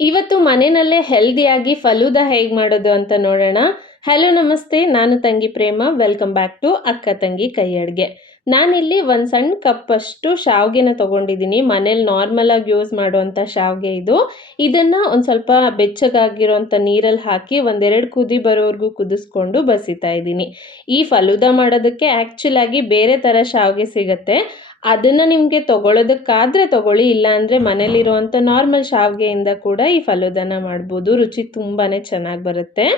ಇವತ್ತು ಮನೆಯಲ್ಲೇ ಹೆಲ್ದಿಯಾಗಿ ಫಲೂದ ಹೇಗೆ ಮಾಡೋದು ಅಂತ ನೋಡೋಣ. ಹಲೋ ನಮಸ್ತೆ. ನಾನು ತಂಗಿ ಪ್ರೇಮ. ವೆಲ್ಕಮ್ ಬ್ಯಾಕ್ ಟು ಅಕ್ಕ ತಂಗಿ ಕೈ ಅಡುಗೆ ನಾನಿಲ್ಲಿ ಒಂದು ಸಣ್ಣ ಕಪ್ಪಷ್ಟು ಶಾವಿಗೆನ ತೊಗೊಂಡಿದ್ದೀನಿ. ಮನೇಲಿ ನಾರ್ಮಲ್ ಆಗಿ ಯೂಸ್ ಮಾಡುವಂಥ ಶಾವಿಗೆ ಇದು. ಇದನ್ನು ಒಂದು ಸ್ವಲ್ಪ ಬೆಚ್ಚಗಾಗಿರೋಂಥ ನೀರಲ್ಲಿ ಹಾಕಿ ಒಂದೆರಡು ಕುದಿ ಬರೋವರೆಗೂ ಕುದಿಸ್ಕೊಂಡು ಬಸಿತಾ ಇದ್ದೀನಿ. ಈ ಫಲೂದ ಮಾಡೋದಕ್ಕೆ ಆ್ಯಕ್ಚುಲಾಗಿ ಬೇರೆ ಥರ ಶಾವಿಗೆ ಸಿಗುತ್ತೆ. ಅದನ್ನು ನಿಮಗೆ ತಗೊಳ್ಳೋದಕ್ಕಾದರೆ ತಗೊಳ್ಳಿ, ಇಲ್ಲಾಂದರೆ ಮನೇಲಿರುವಂಥ ನಾರ್ಮಲ್ ಶಾವಿಗೆಯಿಂದ ಕೂಡ ಈ ಫಲೂದನ ಮಾಡ್ಬೋದು. ರುಚಿ ತುಂಬಾ ಚೆನ್ನಾಗಿ ಬರುತ್ತೆ.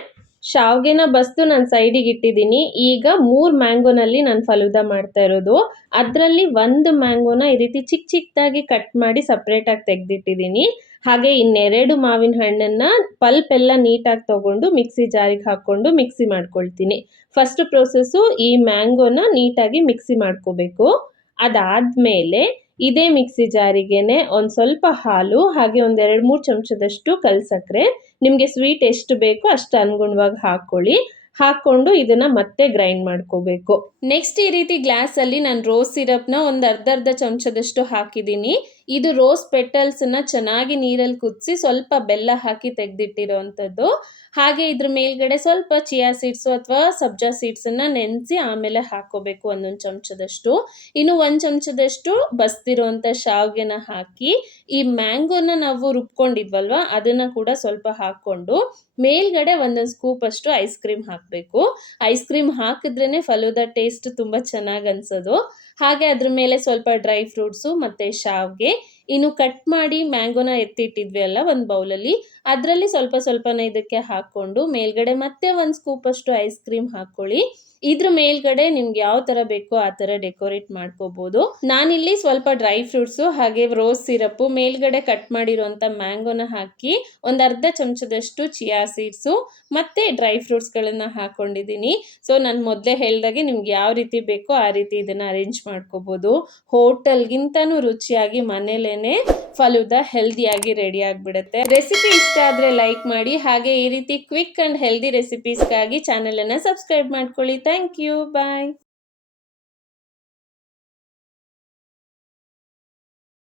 ಶಾವ್ಗೆನ ಬಸ್ತು ನಾನು ಸೈಡಿಗೆ ಇಟ್ಟಿದ್ದೀನಿ. ಈಗ ಮೂರು ಮ್ಯಾಂಗೋನಲ್ಲಿ ನಾನು ಫಲೂದ ಮಾಡ್ತಾ ಇರೋದು. ಅದರಲ್ಲಿ ಒಂದು ಮ್ಯಾಂಗೋನ ಈ ರೀತಿ ಚಿಕ್ಕ ಚಿಕ್ಕದಾಗಿ ಕಟ್ ಮಾಡಿ ಸಪ್ರೇಟಾಗಿ ತೆಗೆದಿಟ್ಟಿದ್ದೀನಿ. ಹಾಗೆ ಇನ್ನೆರಡು ಮಾವಿನ ಹಣ್ಣನ್ನು ಪಲ್ಪ್ ಎಲ್ಲ ನೀಟಾಗಿ ತೊಗೊಂಡು ಮಿಕ್ಸಿ ಜಾರಿಗೆ ಹಾಕ್ಕೊಂಡು ಮಿಕ್ಸಿ ಮಾಡ್ಕೊಳ್ತೀನಿ. ಫಸ್ಟ್ ಪ್ರೊಸೆಸ್ಸು ಈ ಮ್ಯಾಂಗೋನ ನೀಟಾಗಿ ಮಿಕ್ಸಿ ಮಾಡ್ಕೋಬೇಕು. ಅದಾದಮೇಲೆ ಇದೇ ಮಿಕ್ಸಿ ಜಾರಿಗೆನೆ ಒಂದು ಸ್ವಲ್ಪ ಹಾಲು, ಹಾಗೆ ಒಂದು ಎರಡು ಮೂರು ಚಮಚದಷ್ಟು ಕಲ್ಸಕ್ರೆ. ನಿಮಗೆ ಸ್ವೀಟ್ ಎಷ್ಟು ಬೇಕೋ ಅಷ್ಟು ಅನುಗುಣವಾಗಿ ಹಾಕ್ಕೊಳ್ಳಿ ಹಾಕ್ಕೊಂಡು ಇದನ್ನ ಮತ್ತೆ ಗ್ರೈಂಡ್ ಮಾಡ್ಕೋಬೇಕು. ನೆಕ್ಸ್ಟ್ ಈ ರೀತಿ ಗ್ಲಾಸಲ್ಲಿ ನಾನು ರೋಸ್ ಸಿರಪ್ನ ಒಂದು ಅರ್ಧ ಅರ್ಧ ಚಮಚದಷ್ಟು ಹಾಕಿದ್ದೀನಿ ಇದು ರೋಸ್ ಪೆಟಲ್ಸನ್ನು ಚೆನ್ನಾಗಿ ನೀರಲ್ಲಿ ಕುದಿಸಿ ಸ್ವಲ್ಪ ಬೆಲ್ಲ ಹಾಕಿ ತೆಗೆದಿಟ್ಟಿರೋವಂಥದ್ದು. ಹಾಗೆ ಇದ್ರ ಮೇಲ್ಗಡೆ ಸ್ವಲ್ಪ ಚಿಯಾ ಸೀಡ್ಸು ಅಥವಾ ಸಬ್ಜಾ ಸೀಡ್ಸನ್ನು ನೆನೆಸಿ ಆಮೇಲೆ ಹಾಕೋಬೇಕು ಒಂದೊಂದು ಚಮಚದಷ್ಟು. ಇನ್ನು ಒಂದು ಚಮಚದಷ್ಟು ಬಸ್ದಿರುವಂಥ ಶಾವ್ಗೆನ ಹಾಕಿ ಈ ಮ್ಯಾಂಗೋನ ನಾವು ರುಬ್ಕೊಂಡಿದ್ವಲ್ವ ಅದನ್ನು ಕೂಡ ಸ್ವಲ್ಪ ಹಾಕ್ಕೊಂಡು ಮೇಲ್ಗಡೆ ಒಂದೊಂದು ಸ್ಕೂಪ್ ಅಷ್ಟು ಐಸ್ ಕ್ರೀಮ್ ಹಾಕಬೇಕು. ಐಸ್ ಕ್ರೀಮ್ ಹಾಕಿದ್ರೇ ಫಲೂದ ಟೇಸ್ಟ್ ತುಂಬ ಚೆನ್ನಾಗಿ ಅನ್ಸೋದು. ಹಾಗೆ ಅದ್ರ ಮೇಲೆ ಸ್ವಲ್ಪ ಡ್ರೈ ಫ್ರೂಟ್ಸು ಮತ್ತು ಶಾವ್ಗೆ ಇನ್ನು ಕಟ್ ಮಾಡಿ ಮ್ಯಾಂಗೋನ ಎತ್ತಿಟ್ಟಿದ್ವಿ ಅಲ್ಲ ಒಂದು ಬೌಲಲ್ಲಿ. ಅದರಲ್ಲಿ ಸ್ವಲ್ಪ ಸ್ವಲ್ಪನೇ ಇದಕ್ಕೆ ಹಾಕ್ಕೊಂಡು ಮೇಲ್ಗಡೆ ಮತ್ತೆ ಒಂದು ಸ್ಕೂಪಷ್ಟು ಐಸ್ ಕ್ರೀಮ್ ಹಾಕ್ಕೊಳ್ಳಿ ಇದ್ರ ಮೇಲ್ಗಡೆ ನಿಮ್ಗೆ ಯಾವ ತರ ಬೇಕೋ ಆ ತರ ಡೆಕೋರೇಟ್ ಮಾಡ್ಕೋಬಹುದು ನಾನಿಲ್ಲಿ ಸ್ವಲ್ಪ ಡ್ರೈ ಫ್ರೂಟ್ಸು ಹಾಗೆ ರೋಸ್ ಸಿರಪ್ ಮೇಲ್ಗಡೆ ಕಟ್ ಮಾಡಿರುವಂತ ಮ್ಯಾಂಗೋನ ಹಾಕಿ ಒಂದ್ ಅರ್ಧ ಚಮಚದಷ್ಟು ಚಿಯಾ ಸೀಡ್ಸು ಮತ್ತೆ ಡ್ರೈ ಫ್ರೂಟ್ಸ್ ಗಳನ್ನ ಹಾಕೊಂಡಿದ್ದೀನಿ. ಸೊ ನಾನು ಮೊದಲೇ ಹೇಳ್ದಾಗೆ ನಿಮ್ಗೆ ಯಾವ ರೀತಿ ಬೇಕೋ ಆ ರೀತಿ ಇದನ್ನ ಅರೇಂಜ್ ಮಾಡ್ಕೋಬಹುದು ಹೋಟೆಲ್ಗಿಂತನೂ ರುಚಿಯಾಗಿ ಮನೇಲೇನೆ ಫಲೂದ ಹೆಲ್ದಿಯಾಗಿ ರೆಡಿ ಆಗಿಬಿಡುತ್ತೆ. ರೆಸಿಪಿ ಇಷ್ಟ ಆದರೆ ಲೈಕ್ ಮಾಡಿ ಹಾಗೆ ಈ ರೀತಿ ಕ್ವಿಕ್ ಆ್ಯಂಡ್ ಹೆಲ್ದಿ ರೆಸಿಪೀಸ್ಗಾಗಿ ಚಾನಲನ್ನು ಸಬ್ಸ್ಕ್ರೈಬ್ ಮಾಡ್ಕೊಳ್ಳಿ. Thank you. Bye.